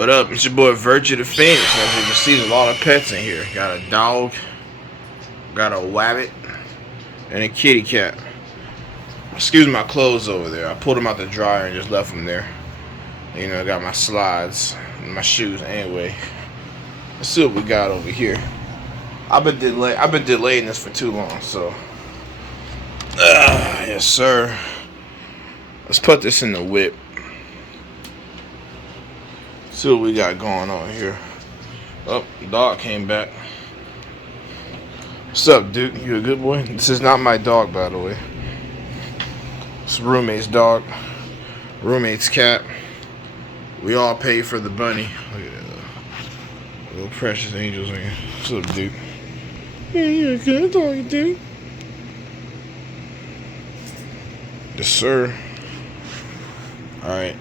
What up? It's your boy Virtue the Phoenix. As you can see, there's a lot of pets in here. Got a dog, got a wabbit, and a kitty cat. Excuse my clothes over there. I pulled them out the dryer and just left them there. You know, I got my slides and my shoes anyway. Let's see what we got over here. I've been delaying this for too long, so yes sir. Let's put this in the whip. See what we got going on here. Oh, the dog came back. What's up, Duke? You a good boy? This is not my dog, by the way. It's roommate's dog. Roommate's cat. We all pay for the bunny. Look at that. Little precious angels in here. What's up, Duke? Yeah, you're a good dog, Duke. Yes, sir. Alright.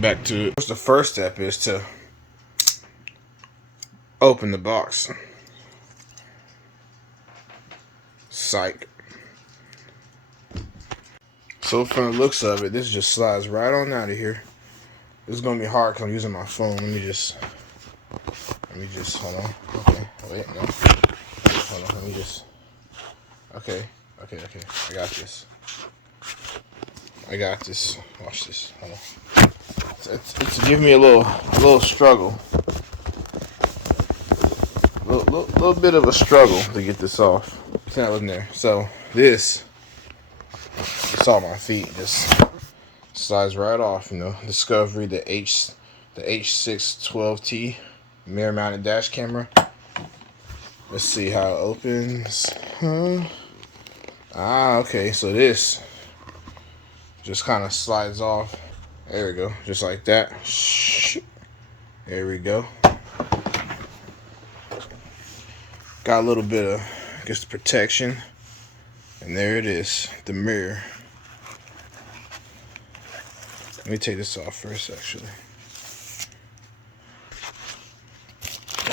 Back to it. The first step is to open the box. Psych. So from the looks of it, this just slides right on out of here. This is gonna be hard because I'm using my phone. Let me just hold on. Okay, wait, no. Hold on, let me just. Okay. I got this. Watch this. Hold on. It's giving me a little struggle. Little bit of a struggle to get this off. It's not in there. So this, it's on my feet. Just slides right off. You know, Discovery, the H612T mirror mounted dash camera. Let's see how it opens. Okay. So this just kind of slides off. There we go, just like that. There we go. Got a little bit of, I guess, the protection. And there it is, the mirror. Let me take this off first, actually.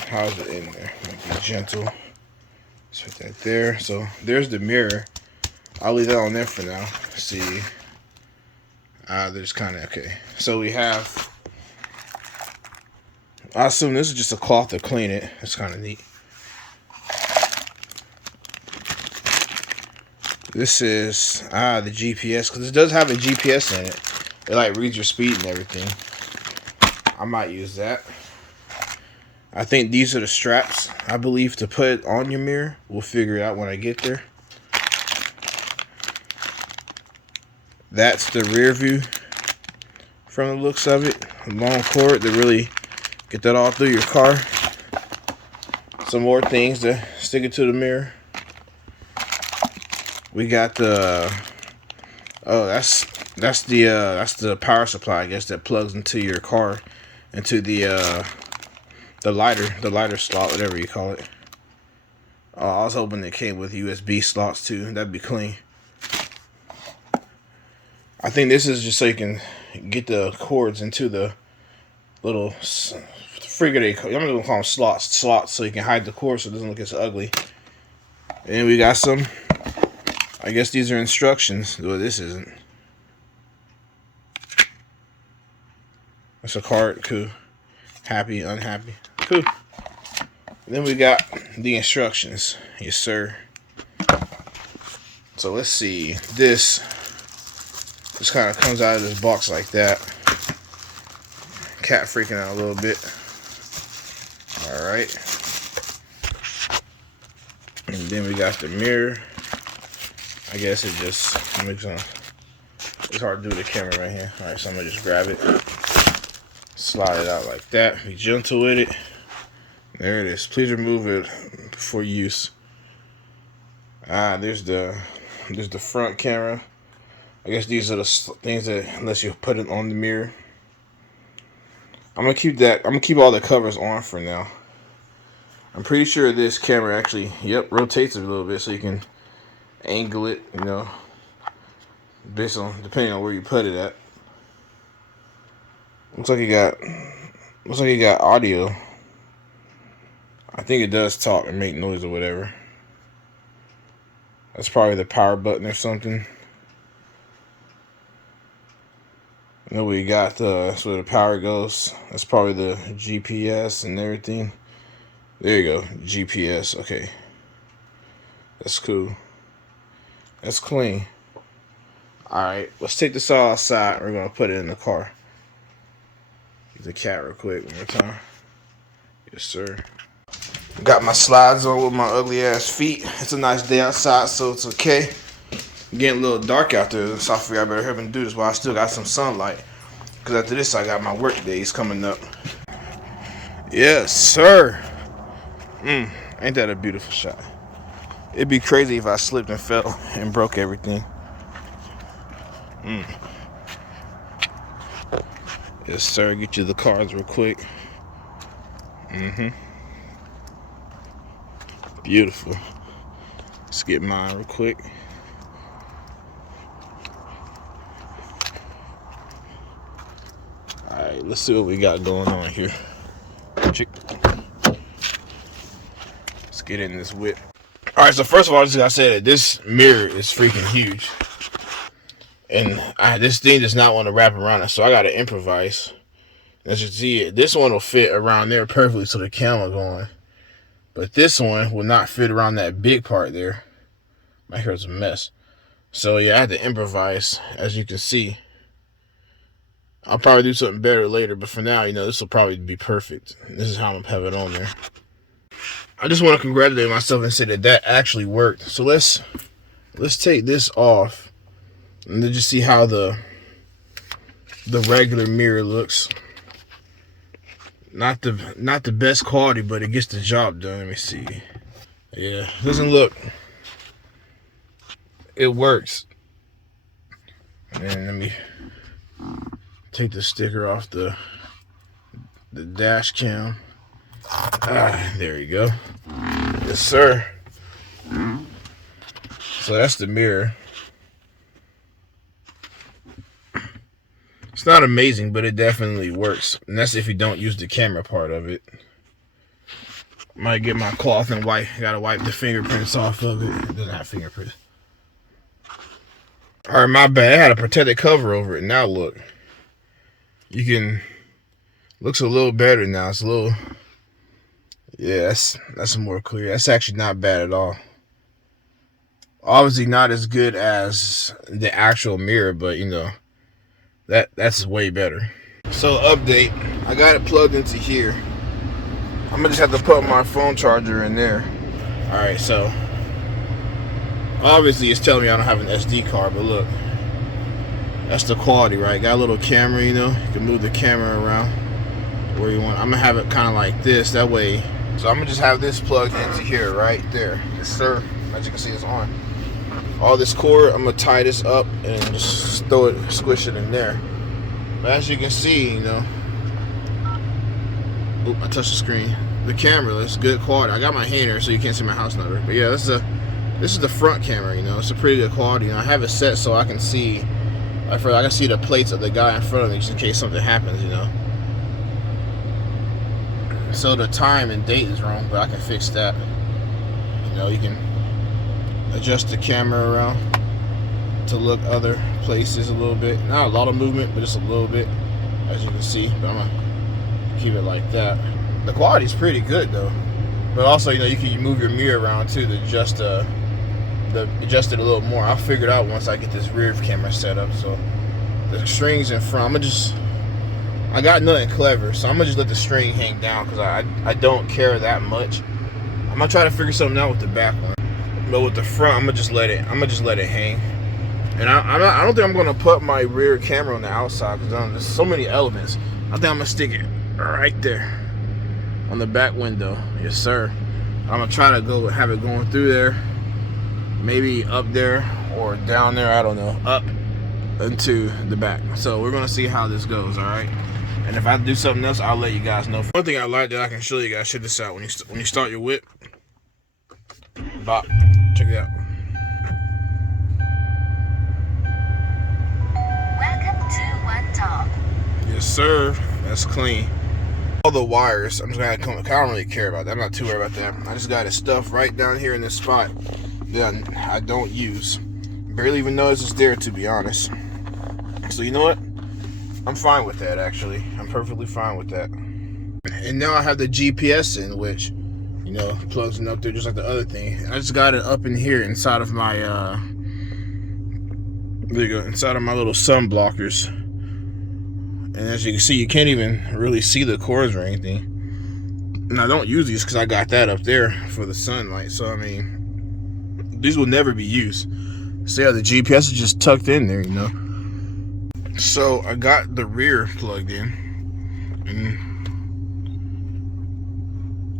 How's it in there? Might be gentle. Let's put that there. So there's the mirror. I'll leave that on there for now. See. There's kind of, okay. So we have, I assume this is just a cloth to clean it. It's kind of neat. This is, the GPS, because it does have a GPS in it. It like reads your speed and everything. I might use that. I think these are the straps, I believe, to put on your mirror. We'll figure it out when I get there. That's the rear view from the looks of it. A long cord to really get that all through your car. Some more things to stick it to the mirror. We got the that's the power supply, I guess, that plugs into your car, into the lighter slot, whatever you call it. I was hoping it came with USB slots too. That'd be clean. I think this is just so you can get the cords into the little figure they call. I'm gonna call them slots, so you can hide the cord so it doesn't look as ugly. And we got some. I guess these are instructions. Well, this isn't. That's a card. Cool. Happy, unhappy. Cool. And then we got the instructions. Yes, sir. So let's see. This just kind of comes out of this box like that. Cat freaking out a little bit. Alright. And then we got the mirror. I guess it just makes it's hard to do with the camera right here. Alright, so I'm gonna just grab it. Slide it out like that. Be gentle with it. There it is. Please remove it before use. There's the front camera. I guess these are the things that unless you put it on the mirror. I'm gonna keep all the covers on for now. I'm pretty sure this camera actually, rotates a little bit so you can angle it, you know, based on depending on where you put it at. Looks like you got audio. I think it does talk and make noise or whatever. That's probably the power button or something. You know, we got that's where the power goes. That's probably the GPS and everything. There you go, GPS. Okay, that's cool. That's clean. All right, let's take this all outside. We're gonna put it in the car. Get the cat real quick one more time. Yes, sir. Got my slides on with my ugly ass feet. It's a nice day outside, so it's okay. Getting a little dark out there, so I figured I better help him do this while I still got some sunlight. Cause after this, I got my work days coming up. Yes, sir. Ain't that a beautiful shot? It'd be crazy if I slipped and fell and broke everything. Yes, sir. Get you the cards real quick. Beautiful. Let's get mine real quick. Alright, let's see what we got going on here. Let's get in this whip. Alright, so first of all, I just gotta say that this mirror is freaking huge. And this thing does not want to wrap around it, so I gotta improvise. As you see, this one will fit around there perfectly so the camera going. But this one will not fit around that big part there. My hair's a mess. So yeah, I had to improvise, as you can see. I'll probably do something better later, but for now, you know, this will probably be perfect. This is how I'm gonna have it on there. I just want to congratulate myself and say that actually worked. So let's take this off and then just see how the regular mirror looks. Not the best quality, but it gets the job done. Let me see. Yeah, doesn't look. It works. And let me take the sticker off the dash cam. There you go. Yes, sir. So that's the mirror. It's not amazing, but it definitely works. And that's if you don't use the camera part of it. Might get my cloth and wipe. Gotta wipe the fingerprints off of it. It doesn't have fingerprints. Alright, my bad. I had a protected cover over it. Now look. You can... Looks a little better now. It's a little... Yeah, that's more clear. That's actually not bad at all. Obviously not as good as the actual mirror, but you know, that's way better. So update, I got it plugged into here. I'm gonna just have to put my phone charger in there. Alright, so obviously it's telling me I don't have an SD card, but look, that's the quality, right? Got a little camera, you know, you can move the camera around where you want. I'm gonna have it kind of like this, that way. So I'm gonna just have this plugged into here, right there. Yes, sir. As you can see, it's on. All this cord, I'm gonna tie this up and just throw it, squish it in there. But as you can see, you know, oop, I touched the screen. The camera is good quality. I got my hand here so you can't see my house number. But yeah, this is the front camera. You know, it's a pretty good quality. You know, I have it set so I can see, I can see the plates of the guy in front of me just in case something happens. You know. So the time and date is wrong, but I can fix that. You know, you can adjust the camera around to look other places a little bit. Not a lot of movement, but just a little bit, as you can see. But I'm gonna keep it like that. The quality's pretty good though. But also, you know, you can move your mirror around too to adjust it a little more. I'll figure it out once I get this rear camera set up. So the strings in front, I got nothing clever, so I'm gonna just let the string hang down because I don't care that much. I'm gonna try to figure something out with the back one, but with the front, I'm gonna just let it hang. And I don't think I'm gonna put my rear camera on the outside because there's so many elements. I think I'm gonna stick it right there on the back window. Yes, sir. I'm gonna try to have it going through there, maybe up there or down there. I don't know, up into the back. So we're gonna see how this goes. All right. And if I do something else, I'll let you guys know. One thing I like that I can show you guys, check this out. When you start your whip, bop, check it out. Welcome to Vantop. Yes, sir. That's clean. All the wires, I'm just gonna come. I don't really care about that. I'm not too worried about that. I just got it stuffed right down here in this spot that I don't use. Barely even notice it's there, to be honest. So you know what? I'm fine with that, actually. I'm perfectly fine with that. And now I have the GPS in, which, you know, plugs in up there just like the other thing. I just got it up in here inside of my, there you go, inside of my little sun blockers. And as you can see, you can't even really see the cords or anything. And I don't use these because I got that up there for the sunlight. So, I mean, these will never be used. So, yeah, the GPS is just tucked in there, you know. So, I got the rear plugged in. And,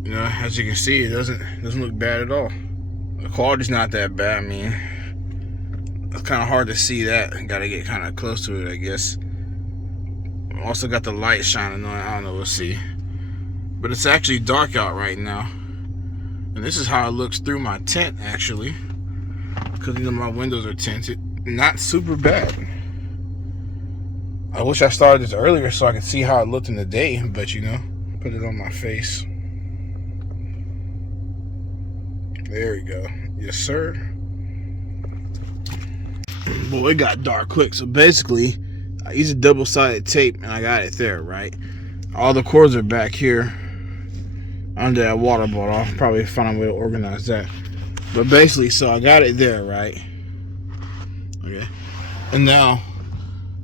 you know, as you can see, it doesn't look bad at all. The quality's not that bad. I mean, it's kind of hard to see that. Got to get kind of close to it, I guess. Also got the light shining on it. I don't know, we'll see. But it's actually dark out right now. And this is how it looks through my tent, actually. Because, you know, my windows are tinted. Not super bad. I wish I started this earlier so I could see how it looked in the day. But, you know, put it on my face. There we go. Yes, sir. Well, it got dark quick. So, basically, I used a double-sided tape, and I got it there, right? All the cords are back here under that water bottle. I'll probably find a way to organize that. But basically, so I got it there, right? Okay. And now,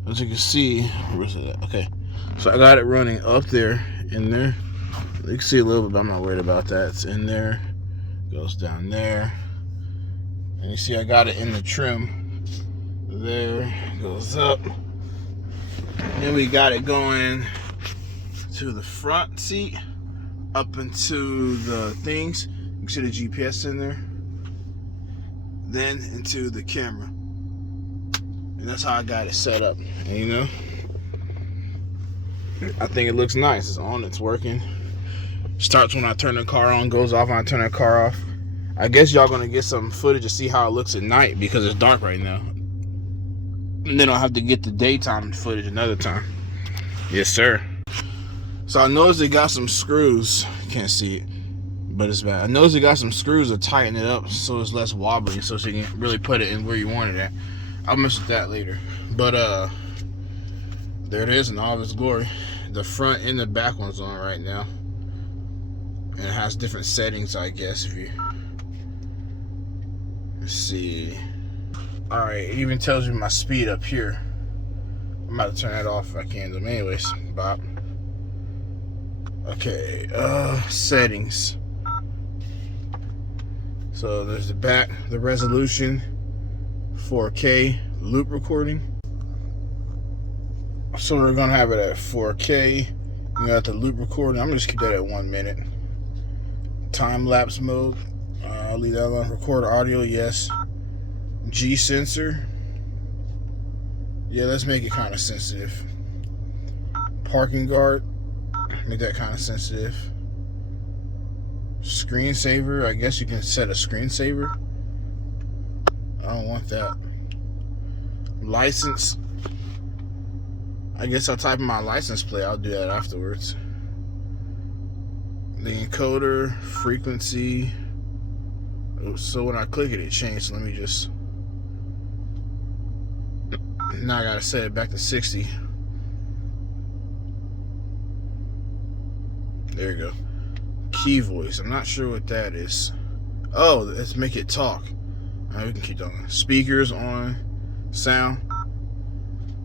as you can see, where's it at? Okay. So I got it running up there, in there. You can see a little bit, but I'm not worried about that. It's in there. Goes down there. And you see I got it in the trim. There. Goes up. Then we got it going to the front seat, up into the things. You can see the GPS in there. Then into the camera. And that's how I got it set up. And you know, I think it looks nice. It's on, it's working. Starts when I turn the car on, goes off when I turn the car off. I guess y'all gonna get some footage to see how it looks at night because it's dark right now. And then I'll have to get the daytime footage another time. Yes, sir. So I noticed they got some screws. Can't see it, but it's bad. I noticed they got some screws to tighten it up so it's less wobbly, so you can really put it in where you want it at. I'll mess with that later. But there it is in all of its glory. The front and the back one's on right now. And it has different settings, I guess, if you... Let's see. Alright, it even tells you my speed up here. I'm about to turn that off if I can. But anyways, bop. Okay, settings. So there's the back, the resolution, 4K, loop recording. So we're gonna have it at 4K. You got the loop recording. I'm gonna just keep that at 1 minute. Time lapse mode. I'll leave that alone. Record audio, yes. G sensor. Yeah, let's make it kind of sensitive. Parking guard. Make that kind of sensitive. Screensaver. I guess you can set a screensaver. I don't want that. License. I guess I'll type in my license plate. I'll do that afterwards. The encoder, frequency. So when I click it, it changed. So let me just... Now I gotta set it back to 60. There you go. Key voice. I'm not sure what that is. Oh, let's make it talk. Alright, we can keep going. Speakers on. Sound.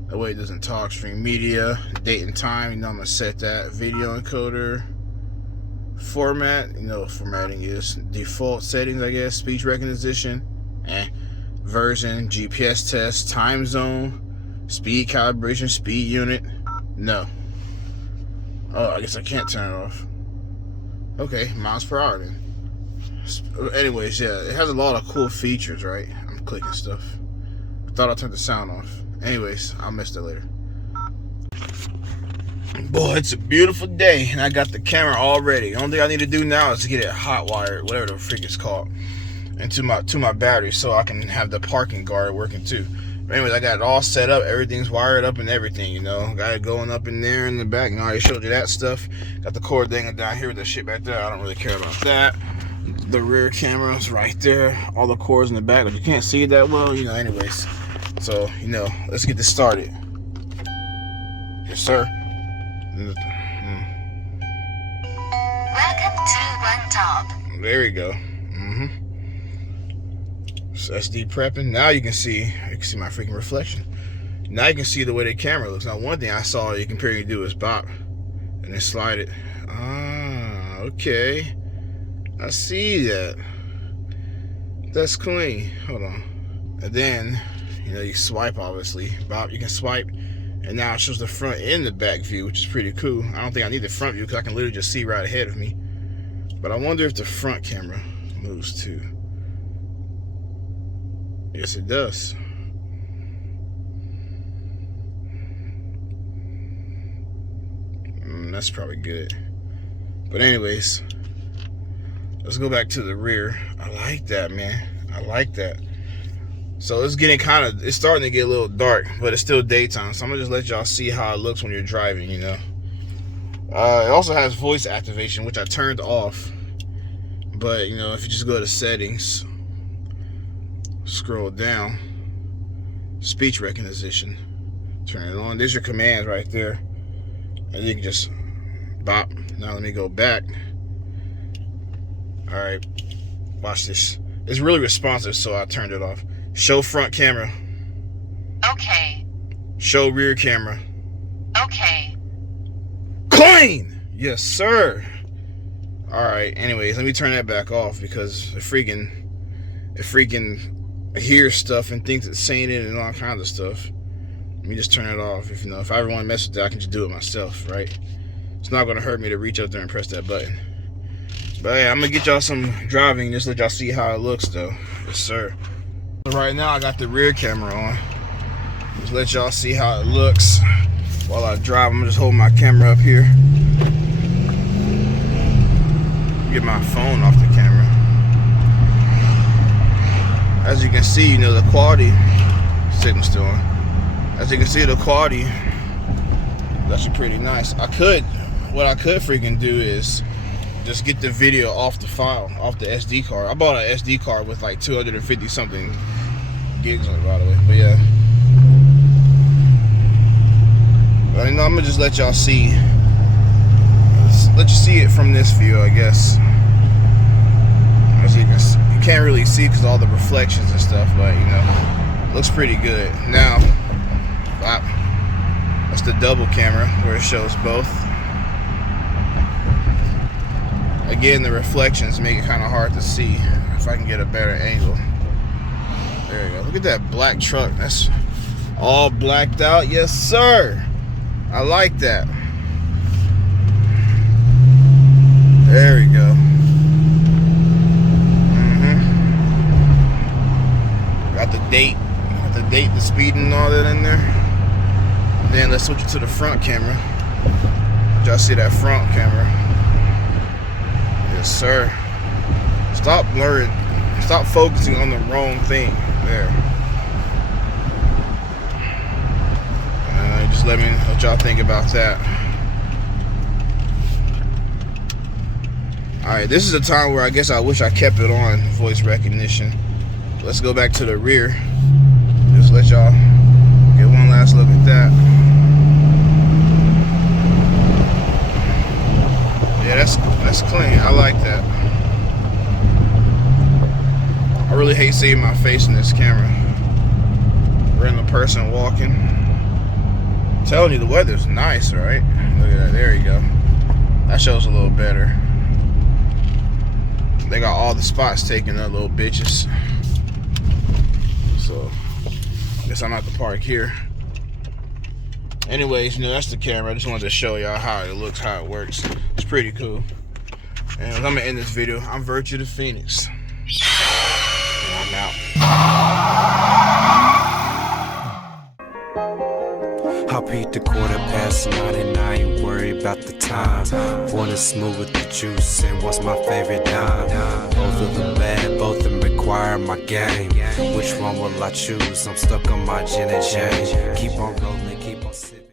That way it doesn't talk. Stream media. Date and time. You know I'm gonna set that. Video encoder. Format. You know what formatting is. Default settings, I guess. Speech recognition. Version. GPS test. Time zone. Speed calibration. Speed unit. No. Oh, I guess I can't turn it off. Okay, miles per hour then. Anyways, yeah, it has a lot of cool features, right? I'm clicking stuff. I thought I turned the sound off. Anyways, I'll miss that later. Boy, it's a beautiful day, and I got the camera all ready. The only thing I need to do now is to get it hot wired, whatever the freak it's called, and to my battery so I can have the parking guard working too. But anyways, I got it all set up. Everything's wired up and everything, you know. Got it going up in there in the back. I already showed you that stuff. Got the cord dangling down here with the shit back there. I don't really care about that. The rear camera's right there. All the cords in the back. But you can't see it that well, you know, anyways. So, you know, let's get this started. Yes, sir. Welcome to Vantop. There we go. So SD prepping. Now you can see my freaking reflection. Now you can see the way the camera looks. Now, one thing I saw you can apparently do is bop and then slide it. Ah, okay. I see that. That's clean. Hold on. And then, you swipe, obviously. Bop, you can swipe. And now it shows the front and the back view, which is pretty cool. I don't think I need the front view because I can literally just see right ahead of me. But I wonder if the front camera moves too. Yes, it does. That's probably good. But anyways, let's go back to the rear. I like that, man. I like that. So it's starting to get a little dark, but it's still daytime. So I'm gonna just let y'all see how it looks when you're driving, It also has voice activation, which I turned off. But, if you just go to settings, scroll down, speech recognition, turn it on. There's your commands right there. And you can just bop. Now let me go back. All right, watch this. It's really responsive, so I turned it off. Show front camera. Okay. Show rear camera. Okay. Clean! Yes, sir. All right, anyways, let me turn that back off because it freaking hears stuff and thinks it's saying it and all kinds of stuff. Let me just turn it off. If I ever want to mess with that, I can just do it myself, right? It's not gonna hurt me to reach up there and press that button. But yeah, I'm gonna get y'all some driving, just let y'all see how it looks though. Yes, sir. So right now I got the rear camera on. Just let y'all see how it looks while I drive. I'm just holding my camera up here. Get my phone off the camera. As you can see, the quality signal's still on. As you can see, the quality is actually pretty nice. What I could freaking do is just get the video off the file, off the SD card. I bought an SD card with like 250 something gigs on it, by the way. But yeah, I'm gonna just let y'all see. Let you see it from this view, I guess. As you can see, you can't really see because all the reflections and stuff, but looks pretty good. Now, that's the double camera where it shows both. Again, the reflections make it kind of hard to see. If I can get a better angle. There you go. Look at that black truck. That's all blacked out. Yes, sir. I like that. There we go. Got the date, the speed and all that in there. Then let's switch it to the front camera. Y'all see that front camera? Yes, sir. Stop blurring. Stop focusing on the wrong thing. There. Just let me know what y'all think about that. Alright, this is a time where I guess I wish I kept it on voice recognition. Let's go back to the rear. Just let y'all get one last look at that. Yeah, that's clean. I like that. I really hate seeing my face in this camera. Random person walking. I'm telling you, the weather's nice, right? Look at that. There you go. That shows a little better. They got all the spots taken up, little bitches. So, guess I'm at the park here. Anyways, that's the camera. I just wanted to show y'all how it looks, how it works. It's pretty cool. And I'm gonna end this video. I'm ThePhoenix. And I'm out. I beat the 9:15 and I ain't worried about the time. One is smooth with the juice and what's my favorite dime. Both of them bad, both of them require my game. Which one will I choose? I'm stuck on my gin and Jane. Keep on rolling, keep on sipping.